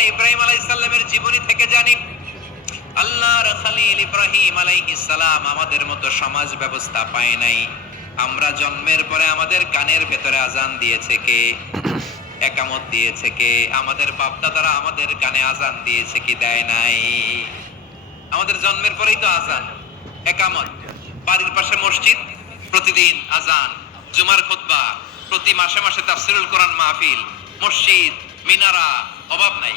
সৈয়দনা ইব্রাহিম আলাইহিস সালামের জীবনী থেকে জানি, আল্লাহর খালিল ইব্রাহিম আলাইহিস সালাম আমাদের মতো সমাজ ব্যবস্থা পায় নাই। আমরা জন্মের পরে আমাদের কানের ভেতরে আজান দিয়েছে কে? একামত দিয়েছে কে? আমাদের বাপদাদারা আমাদের কানে আজান দিয়েছে কি দেয় নাই? আমাদের জন্মের পরেই তো আজান, একামত। বাড়ির পাশে মসজিদ, প্রতিদিন আজান, জুমার খুতবা, প্রতি মাসে মাসে তাফসিরুল কোরআন মাহফিল, মসজিদ, মিনারা, অভাব নাই।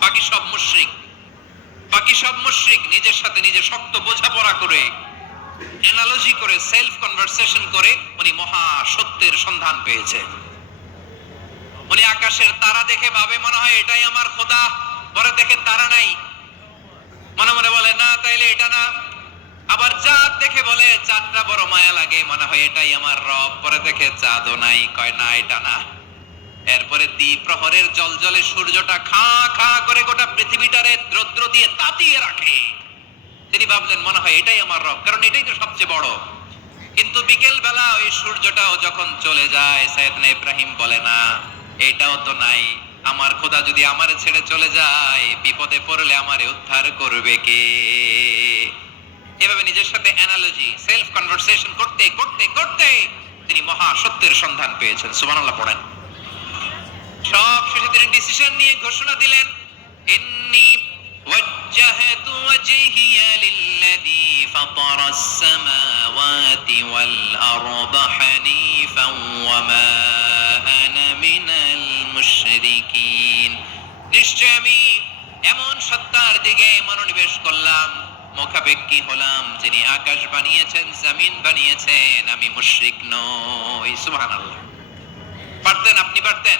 বাকি সব মুশরিক, বাকি সব মুশরিক নিজের সাথে নিজে শক্ত বোঝাপড়া করে অ্যানালজি করে সেলফ কনভারসেশন করে, উনি মহা সত্যের সন্ধান পেয়েছে। উনি আকাশের তারা দেখে ভাবে, মনে হয় এটাই আমার খোদা পরে দেখে তারা নাই। মনে মনে বলে, না, তাইলে এটা না। আবার চাঁদ দেখে বলে, চাঁদটা বড় মায়া লাগে, মনে হয় এটাই আমার রব। পরে দেখে, চাঁদও নাই, কয়, না, এটা না। এরপরে দ্বীপ প্রহরের জল জলে সূর্যটা খা খা করে গোটা পৃথিবীটারে রৌদ্র দিয়ে তাতিয়ে রাখে। তিনি ভাবলেন, মনে হয় এটাই আমার রব, কারণ এটাই তো সবচেয়ে বড়। কিন্তু বিকেল বেলা ওই সূর্যটাও যখন চলে যায় সৈয়দনা ইব্রাহিম বলে, না, এটাও তো নাই। আমার খোদা যদি আমারে ছেড়ে চলে যায়, বিপদে পড়লে আমারে উদ্ধার করবে কে? এভাবে নিজের সাথে অ্যানালজি সেলফ কনভারসেশন করতে করতে করতে তিনি মহা সত্যের সন্ধান পেয়েছেন। সুবহানাল্লাহ পড়েন। সব শেষে তিনি ডিসিশন নিয়ে ঘোষণা দিলেন ইন্নি وجهت وجهي للذي فطر السماوات والأرض حنيفا وما أنا من المشركين নিশ্চয় আমি এমন সত্তার দিকে মনোনিবেশ করলাম মুখাপেক্ষী হলাম যিনি আকাশ বানিয়েছেন জমিন বানিয়েছেন আমি মুশরিক নই সুবহানাল্লাহ পারতেন আপনি পারতেন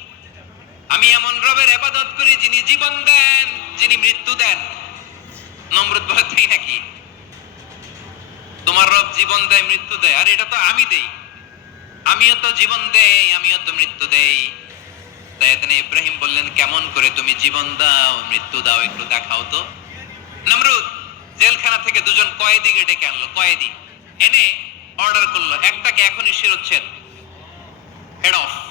আমি এমন রবের আবাদত করি যিনি জীবন দেন, যিনি মৃত্যু দেন। নমরুদ বলে নাকি? তোমার রব জীবন দেয়, মৃত্যু দেয়। আর, এটা তো আমি দেই। আমিও তো জীবন দেই, আমিও তো মৃত্যু দেই। তাই এখানে ইব্রাহিম বললেন, কেমন করে তুমি জীবন দাও, মৃত্যু দাও, একটু দেখাও তো। নমরুদ জেলখানা থেকে দুজন কয়েদিকে ডেকে আনলো, কয়েদি। এনে অর্ডার করল, একটাকে এখনই শিরোচ্ছেদ। হেড অফ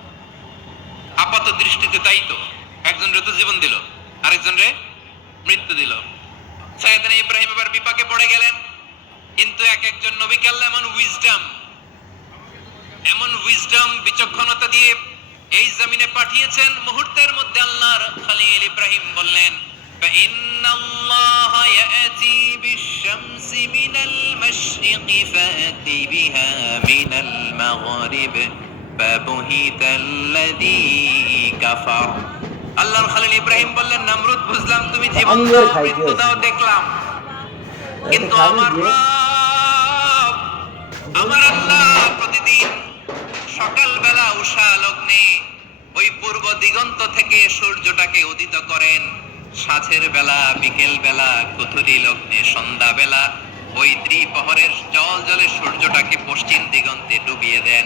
আপাত দৃষ্টিতে তাই তো একজন রে তো জীবন দিল আরেকজন রে মৃত্যু দিল সাইয়েদনা ইব্রাহিম এবার বিপাকে পড়ে গেলেন কিন্তু এক একজন নবীকে আল্লাহ এমন উইজডম এমন উইজডম বিচক্ষণতা দিয়ে এই জমিনে পাঠিয়েছেন মুহূর্তের মধ্যে আল্লাহর খলিল ইব্রাহিম বললেন فإن الله يأتي بالشمس من المشرق فأت بها من المغرب فبهت الذي كفر আল্লাহর খলিল ইব্রাহিম বললেন নমরুদ বুঝলাম তুমি জীবন দাও মৃত্যু দাও দেখলাম। কিন্তু আমার রব আমার আল্লাহ প্রতিদিন সকালবেলা উষা লগ্নে ওই পূর্ব দিগন্ত থেকে সূর্যটাকে উদিত করেন। সাঁঝের বেলা বিকেল বেলা কুথুরি লগ্নে সন্ধ্যা বেলা ওই ত্রিপহরের জল জলে সূর্যটাকে পশ্চিম দিগন্তে ডুবিয়ে দেন।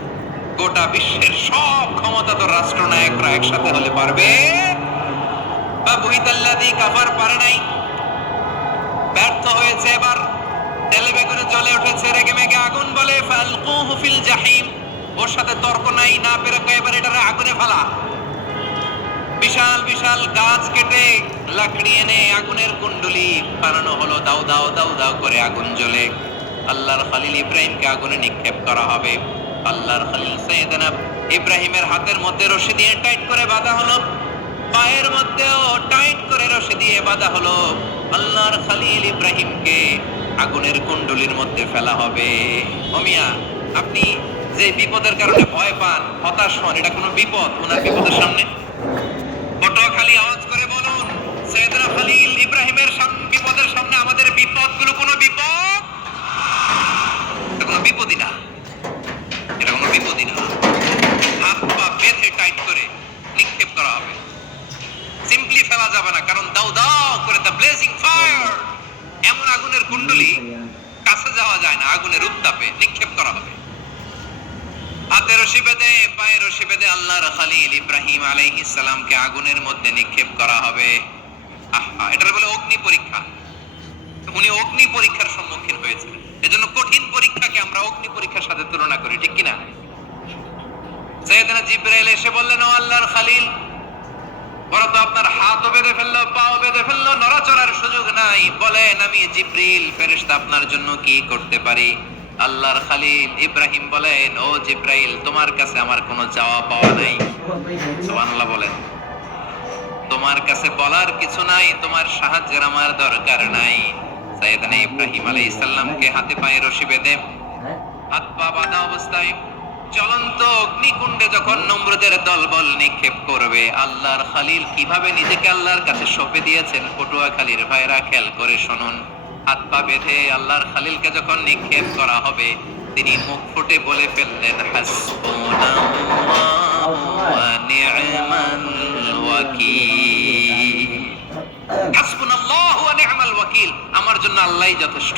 গোটা বিশ্বের সব ক্ষমতাধর রাষ্ট্রনায়করা একসাথে হলে পারবে। বা বুহিতাল্লাদি কাফার পারে নাই। ব্যর্থ হয়েছে এবার। তেলে বেগুনে জ্বলে উঠেছে, রেগে মেগে আগুন বলে ফিল জাহিম। ওর সাথে তর্ক নাই, না পেরে এবার এটারে আগুনে ফেলা? বিশাল বিশাল গাছ কেটে লাকড়ি এনে আগুনের কুণ্ডলি বানানো হলো। দাও দাও দাও দাও করে আগুন জ্বলে। আল্লাহর খালিল ইব্রাহিমকে আগুনে নিক্ষেপ করা হবে। আল্লাহর ইব্রাহিমের হাতের মধ্যে রশি দিয়ে টাইট করে বাঁধা হলো। পায়ের মধ্যেও টাইট করে রশি দিয়ে বাঁধা হলো। আল্লাহর ইব্রাহিমকে আগুনের মধ্যে ফেলা হবে। অমিয়া আপনি যে বিপদের কারণে ভয় পান, হতাশ হন, এটা কোনো বিপদ, ওনার বিপদের সামনে। পটুয়াখালী আওয়াজ করে বলুন সৈয়দনা খালিল ইব্রাহিমের বিপদের সামনে আমাদের বিপদগুলো কোনো বিপদ? কোনো বিপদই না এটা কোনো বিপদই না হাত বেঁধে টাইট করে, নিক্ষেপ করা হবে। সিম্পলি ফেলা যাবে না, কারণ দাও দাও করে দ্য ব্লেজিং ফায়ার এমন আগুনের কুণ্ডলি কাছে যাওয়া যায় না, আগুনের উত্তাপে নিক্ষেপ করা হবে। হাতে রশি বেঁধে, পায়ে রশি বেঁধে আল্লাহর খালিল ইব্রাহিম আলাইহিস সালামকে আগুনের মধ্যে নিক্ষেপ করা হবে। আহা এটার বলে অগ্নি পরীক্ষা। উনি অগ্নি পরীক্ষার সম্মুখীন হয়েছিলেন এজন্য কঠিন পরীক্ষাকে আমরা অগ্নি পরীক্ষার সাথে তুলনা করি, ঠিক কিনা? সৈয়দনা জিব্রাইল এসে বললেন, ও আল্লাহর খালিল তো আপনার হাতও বেঁধে ফেলল, পাও বেঁধে ফেলল, নড়াচড়ার সুযোগ নাই। বলেন, আমি জিব্রিল ফেরেশতা আপনার জন্য কি করতে পারি? আল্লাহর খালিল ইব্রাহিম বলেন, ও জিব্রাইল, তোমার কাছে আমার কোনো পাওয়া নাই। সুবহানাল্লাহ বলেন, তোমার কাছে বলার কিছু নাই, তোমার সাহায্যের আমার দরকার নাই। সাইয়েদনা ইব্রাহিম আলাইহিস সালামকে হাতে পায়ে রশি বেঁধে হাত পা বাঁধা অবস্থায় জ্বলন্ত অগ্নিকুণ্ডে যখন নমরুদের দলবল নিক্ষেপ করবে, আল্লাহর খালিল কীভাবে নিজেকে আল্লাহর কাছে সঁপে দিয়েছেন, পটুয়াখালীর ভাইরা খেয়াল করে শুনুন। হাত পা বেঁধে আল্লাহর খালিলকে যখন নিক্ষেপ করা হবে, তিনি মুখ ফুটে বলে ফেললেন আমার জন্য আল্লাহই যথেষ্ট।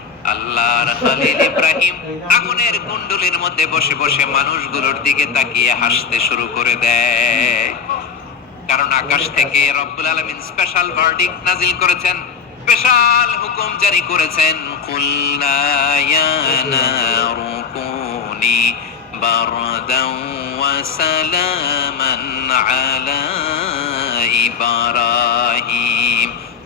আল্লাহর ইব্রাহিম আগুনের মধ্যে বসে বসে মানুষগুলোর দিকে তাকিয়ে হাসতে শুরু করে দেয়। কারণ আকাশ থেকে রব্বুল স্পেশাল ভার্ডিক্ট নাজিল করেছেন, স্পেশাল হুকুম জারি করেছেন কুলনা ইয়া কুনি বারদান ওয়া সালামান আলা ইব্রাহিম।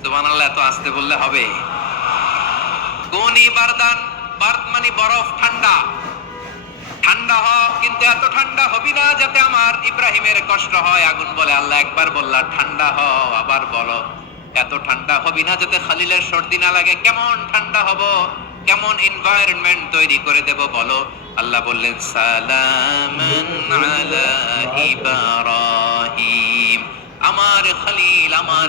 এত আসতে বললে হবে। কুনি বারদান বার্দ বরফ ঠান্ডা। ঠান্ডা কিন্তু এত ঠান্ডা হবি না যাতে আমার ইব্রাহিমের কষ্ট হয়। আগুন বলে আল্লাহ একবার বললা, ঠান্ডা আবার বলো। এত ঠান্ডা হবি না যাতে খালিলের সর্দি না লাগে। কেমন ঠান্ডা হব? কেমন এনভায়রনমেন্ট তৈরি করে দেব বলো? আল্লাহ বললেন, সালামান আলা ইব্রাহিম। আমার খলিল, আমার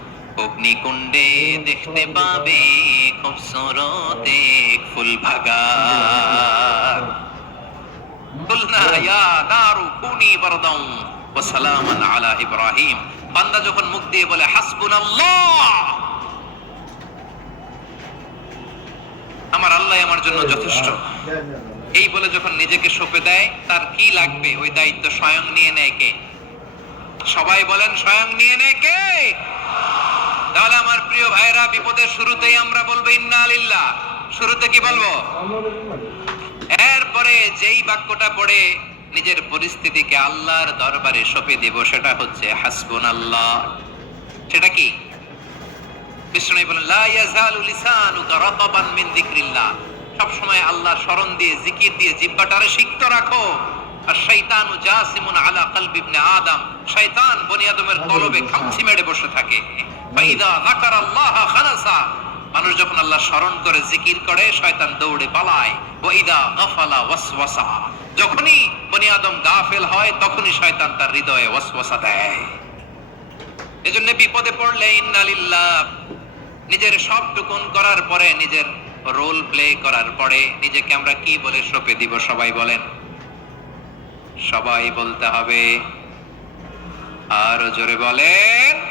অগ্নিকুণ্ডে দেখতে পাবে ফুল আমার আল্লাহ আমার জন্য যথেষ্ট। এই বলে যখন নিজেকে সঁপে দেয়, তার কি লাগবে? ওই দায়িত্ব স্বয়ং নিয়ে নেয় কে? সবাই বলেন, স্বয়ং নিয়ে নেয় কে? তাহলে আমার প্রিয় ভাইরা বিপদের শুরুতেই আমরা বলব, ইন্না আলিল্লাহ শুরুতে কি বলব? এরপরে যেই বাক্যটা পড়ে, নিজের পরিস্থিতিকে আল্লাহর দরবারে সঁপে দিব, সেটা হচ্ছে হাসবুন আল্লাহ সেটা কি? বিষ্ণু বলেন, লা ইয়াজালু লিসানুকা রাতাবান মিন যিকরিল্লাহ। সব সময় আল্লাহ স্মরণ দিয়ে, জিকির দিয়ে, জিহ্বাটারে সিক্ত রাখো। আর শয়তানু জাসিমুন আলা কলবি ইবনে আদম। শয়তান বনি আদমের কলবে খামচি মেরে বসে থাকে। মানুষ যখন আল্লাহ স্মরণ করে, জিকির করে, শয়তান দৌড়ে পালায়। যখনই আদম গাফেল হয়, তখনই শয়তান তার হৃদয়ে ওয়াসওয়াসা দেয়। বিপদে পড়লে করার পরে, নিজের রোল প্লে করার পরে, নিজেকে আমরা কি বলে সঁপে দিব, সবাই বলেন? সবাই বলতে হবে, আরও জোরে বলেন।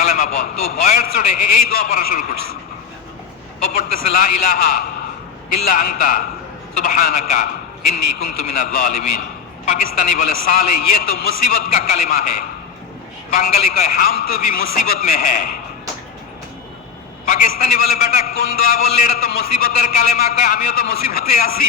কালেমা পথ তো ভয়ের চড়ে এই দোয়া পড়া শুরু করছে। ও পড়তেছে, লা ইলাহা ইল্লা আন্তা, সুবহানাকা ইন্নি কুনতু পাকিস্তানি বলে, সালে ইয়ে তো মুসিবত কা কালিমা হে। বাঙালি কয়, হাম তো ভি মুসিবত মে হে। পাকিস্তানি বলে, বেটা, কোন দোয়া বললে, এটা তো মুসিবতের কালেমা। কয়, আমিও তো মুসিবতে আছি।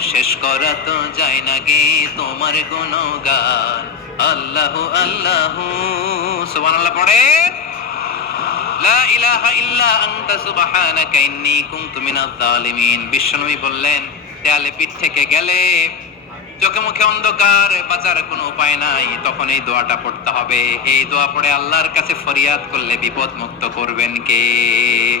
শেষ করা তো যায় না গে তোমার গুণগান। আল্লাহু, আল্লাহ। সুবহানাল্লাহ পড়ে। বললেন, দেয়ালে পিঠ থেকে গেলে চোখে মুখে অন্ধকার, বাঁচার কোনো উপায় নাই। তখন এই দোয়াটা পড়তে হবে। এই দোয়া পড়ে আল্লাহর কাছে ফরিয়াদ করলে বিপদ মুক্ত করবেন কে?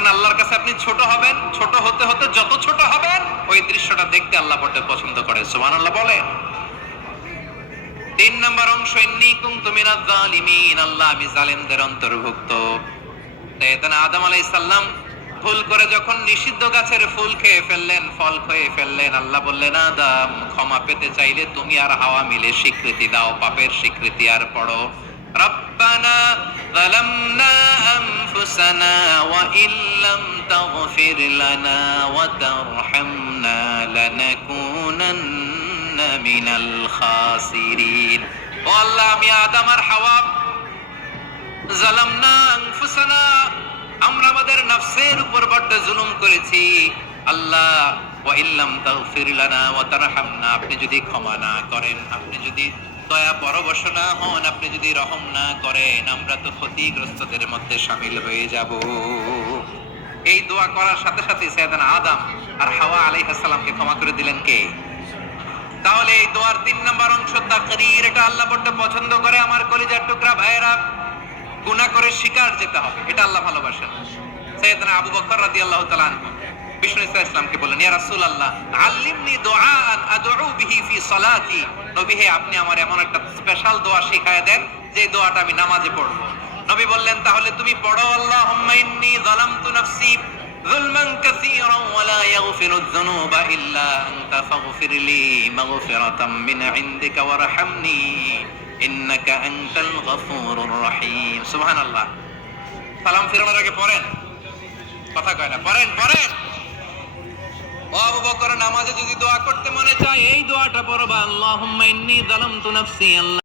যখন আল্লাহর কাছে আপনি ছোট হবেন, ছোট হতে হতে যত ছোট হবেন, ওই দৃশ্যটা দেখতে আল্লাহ বড্ড পছন্দ করে। সুবহানাল্লাহ বলে। তিন নম্বর অংশ, ইন্নী কুনতু মিনাজ জালিমিন আল্লাহ আমি জালেমদের অন্তর্ভুক্ত। আদম আলাইহিস সালাম ভুল করে যখন নিষিদ্ধ গাছের ফুল খেয়ে ফেললেন, ফল খেয়ে ফেললেন, আল্লাহ বললেন, আদম, ক্ষমা পেতে চাইলে তুমি আর হাওয়া মিলে স্বীকৃতি দাও, পাপের স্বীকৃতি আর পড়ো। ربنا ظلمنا أنفسنا وإن لم تغفر لنا وترحمنا لنكونن من الخاسرين ও আল্লাহ আমি আদম আর হাওয়া জালামনা আনফুসানা আমরা আমাদের নফসের উপর বড্ড জুলুম করেছি আল্লাহ ওয়া ইল্লাম তাগফির লানা ওয়া তারহামনা আপনি যদি ক্ষমা না করেন আপনি যদি দয়া পরবশ না হন, আপনি যদি রহম না করেন, আমরা তো ক্ষতিগ্রস্তদের মধ্যে শামিল হয়ে যাব। এই দোয়া করার সাথে সাথে সৈয়দানা আদম আর হাওয়া আলাইহিস সালামকে ক্ষমা করে দিলেন কে? তাহলে এই দোয়ার তিন নম্বর অংশ তাকরীর, এটা আল্লাহ বড্ড পছন্দ করে। আমার কলিজার টুকরা ভাইয়েরা, গুনাহ করে শিকার যেতে হবে। এটা আল্লাহ ভালোবাসেন। সৈয়দনা আবু বকর রাদিয়াল্লাহু তাআলা আনহু বিষ্ণু ইসা ইসলামকে বললেন, ইয়া রাসূলুল্লাহ, আল্লিমনি দুআআন আদউ বিহি ফি সালাতি। নবী, হে, আপনি আমার এমন একটা স্পেশাল দোয়া শিখায় দেন, যে দোয়াটা আমি নামাজে পড়ব। নবী বললেন, তাহলে তুমি পড়ো আল্লাহ ইন্নি যালামতু নাফসি যুলমান কাসীরা ওয়া লা ইয়াগফিরু যুনুবা ইল্লা আনতা ফাগফিরলি মাগফিরাতাম মিন ইনদিকা ওয়া ওয়ারহামনি ইন্নাকা আনতাল গাফুরুর রহিম। সুবহানাল্লাহ। সালাম ফিরানোর আগে পড়েন। কথা কয় না, পড়েন পড়েন। নামাজে যদি দোয়া করতে মনে চায় এই দোয়াটা পড়বা আল্লাহুম্মা ইন্নী যালামতু নাফসি আল্লাহ